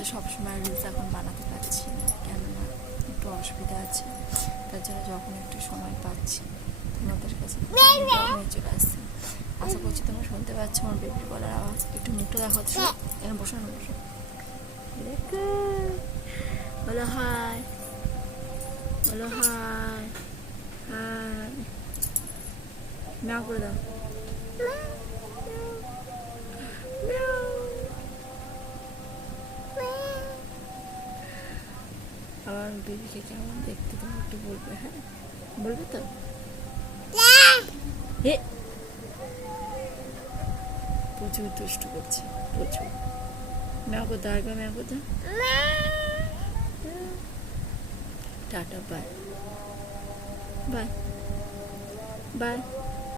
তো সবসময় রিলস এখন বানাতে পারছি না, কেননা একটু অসুবিধা আছে। তার জন্য যখন একটু সময় পাচ্ছি তোমাদের কাছে নিয়ে চলে আসছি। আশা করছি তোমরা শুনতে পাচ্ছ আমার বেবির গলার আওয়াজ। একটু মুখটা দেখো তো, এখানে বসো না, বসো। বলো হাই, বলো হাই, হাই না করে দাও। আমার বেবিকে কেমন দেখতে তুমি একটু বলবে, হ্যাঁ বলবে তো? হে প্রচুর দুষ্টু করছে, প্রচুর। ম্যাও করতে আসবে, ম্যাও করতে। Tata, bye bye bye.